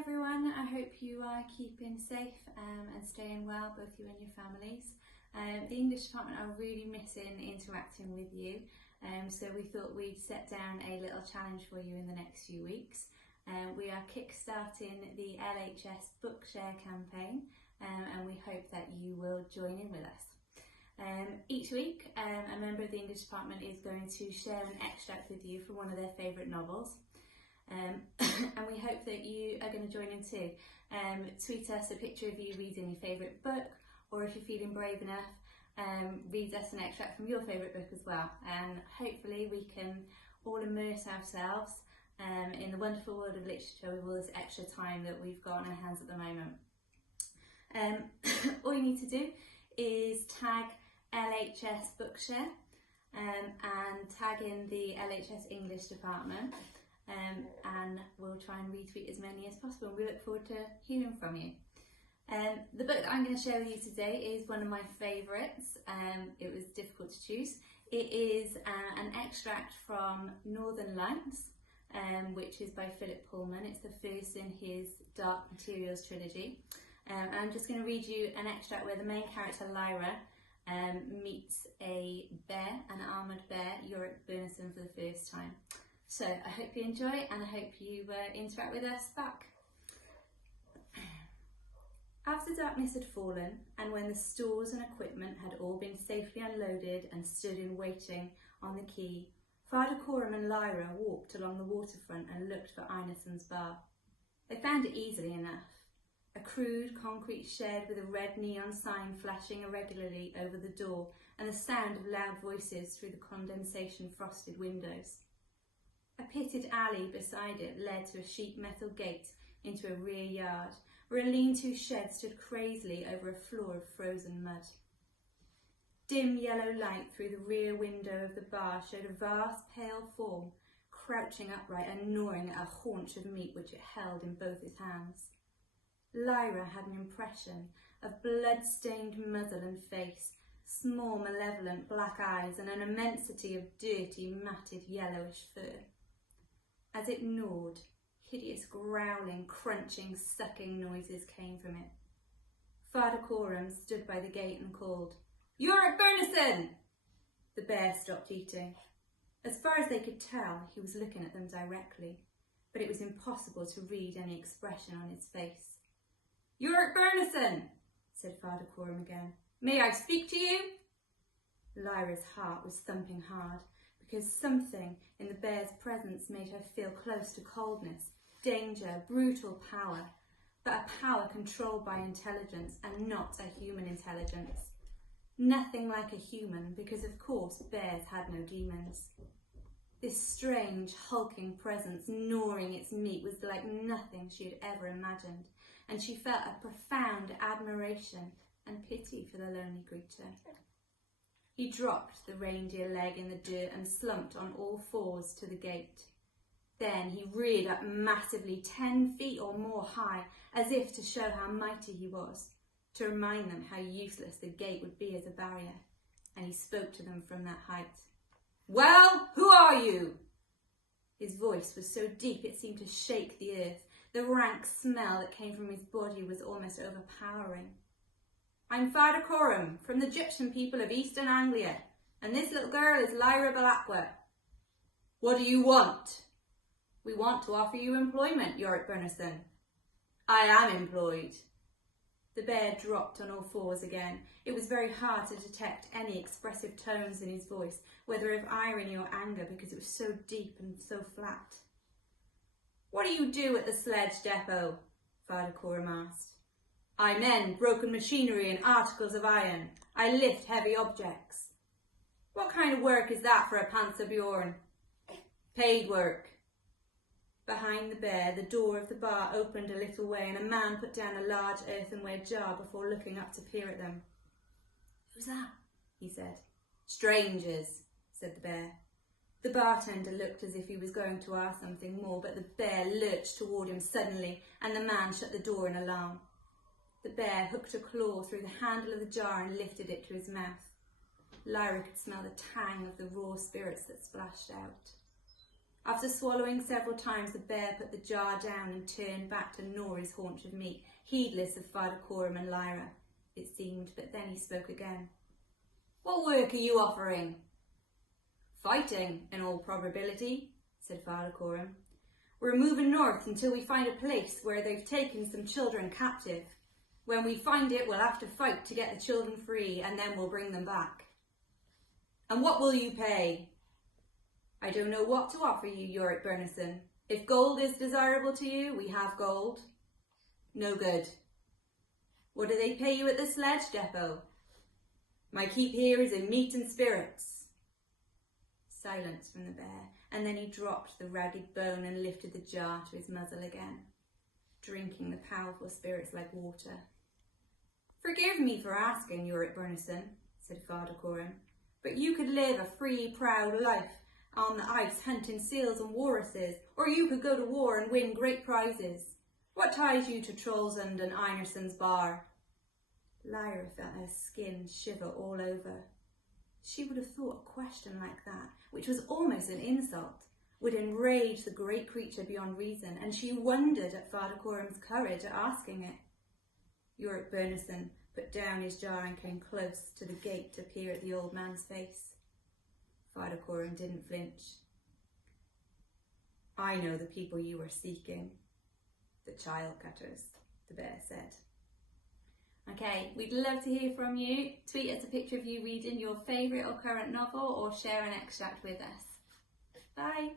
everyone, I hope you are keeping safe and staying well, both you and your families. The English department are really missing interacting with you, so we thought we'd set down a little challenge for you in the next few weeks. We are kick-starting the LHS Book Share Campaign, and we hope that you will join in with us. Each week, a member of the English department is going to share an extract with you from one of their favourite novels. And we hope that you are going to join in too. Tweet us a picture of you reading your favourite book, or if you're feeling brave enough, read us an extract from your favourite book as well. And hopefully we can all immerse ourselves in the wonderful world of literature with all this extra time that we've got on our hands at the moment. All you need to do is tag LHS Book Share and tag in the LHS English department. And we'll try and retweet as many as possible, and we look forward to hearing from you. The book that I'm going to share with you today is one of my favourites. It was difficult to choose. It is an extract from Northern Lights, which is by Philip Pullman. It's the first in his Dark Materials trilogy. And I'm just going to read you an extract where the main character, Lyra, meets a bear, an armoured bear, Yorick Bernison, for the first time. So I hope you enjoy, and I hope you interact with us back. After darkness had fallen, and when the stores and equipment had all been safely unloaded and stood in waiting on the quay, Father Coram and Lyra walked along the waterfront and looked for Llanishen's bar. They found it easily enough. A crude concrete shed with a red neon sign flashing irregularly over the door, and the sound of loud voices through the condensation-frosted windows. A pitted alley beside it led to a sheet metal gate into a rear yard, where a lean-to shed stood crazily over a floor of frozen mud. Dim yellow light through the rear window of the bar showed a vast pale form crouching upright and gnawing at a haunch of meat which it held in both its hands. Lyra had an impression of blood-stained muzzle and face, small malevolent black eyes, and an immensity of dirty, matted yellowish fur. As it gnawed, hideous growling, crunching, sucking noises came from it. Father Coram stood by the gate and called, "Yorick Bernison!" The bear stopped eating. As far as they could tell, he was looking at them directly, but it was impossible to read any expression on his face. "Yorick Bernison!" said Father Coram again. "May I speak to you?" Lyra's heart was thumping hard, because something in the bear's presence made her feel close to coldness, danger, brutal power, but a power controlled by intelligence and not a human intelligence. Nothing like a human, because of course bears had no demons. This strange, hulking presence gnawing its meat was like nothing she had ever imagined, and she felt a profound admiration and pity for the lonely creature. He dropped the reindeer leg in the dirt and slumped on all fours to the gate. Then he reared up massively, 10 feet or more high, as if to show how mighty he was, to remind them how useless the gate would be as a barrier, and he spoke to them from that height. "Well, who are you?" His voice was so deep it seemed to shake the earth. The rank smell that came from his body was almost overpowering. "I'm Father Coram, from the Egyptian people of Eastern Anglia, and this little girl is Lyra Balakwa." "What do you want?" "We want to offer you employment, Yorick Bernison." "I am employed." The bear dropped on all fours again. It was very hard to detect any expressive tones in his voice, whether of irony or anger, because it was so deep and so flat. "What do you do at the sledge depot?" Father Coram asked. "I mend broken machinery and articles of iron. I lift heavy objects." "What kind of work is that for a Panzerbjorn?" "Paid work." Behind the bear, the door of the bar opened a little way, and a man put down a large earthenware jar before looking up to peer at them. "Who's that?" he said. "Strangers," said the bear. The bartender looked as if he was going to ask something more, but the bear lurched toward him suddenly, and the man shut the door in alarm. The bear hooked a claw through the handle of the jar and lifted it to his mouth. Lyra could smell the tang of the raw spirits that splashed out. After swallowing several times, the bear put the jar down and turned back to gnaw his haunch of meat, heedless of Father Coram and Lyra, it seemed, but then he spoke again. "What work are you offering?" "Fighting, in all probability," said Father Coram. "We're moving north until we find a place where they've taken some children captive. When we find it, we'll have to fight to get the children free, and then we'll bring them back." "And what will you pay?" "I don't know what to offer you, Yorick Bernison. If gold is desirable to you, we have gold." "No good." "What do they pay you at the sledge depot?" "My keep here is in meat and spirits." Silence from the bear, and then he dropped the ragged bone and lifted the jar to his muzzle again, drinking the powerful spirits like water. "Forgive me for asking, Yorick Bernison," said Father Coram, "but you could live a free, proud life on the ice hunting seals and walruses, or you could go to war and win great prizes. What ties you to Trollsund and Einerson's bar?" Lyra felt her skin shiver all over. She would have thought a question like that, which was almost an insult, would enrage the great creature beyond reason, and she wondered at Father Coram's courage at asking it. Yorick Bernison put down his jar and came close to the gate to peer at the old man's face. Father Coram didn't flinch. "I know the people you were seeking. The child cutters," the bear said. Okay, we'd love to hear from you. Tweet us a picture of you reading your favourite or current novel, or share an extract with us. Bye.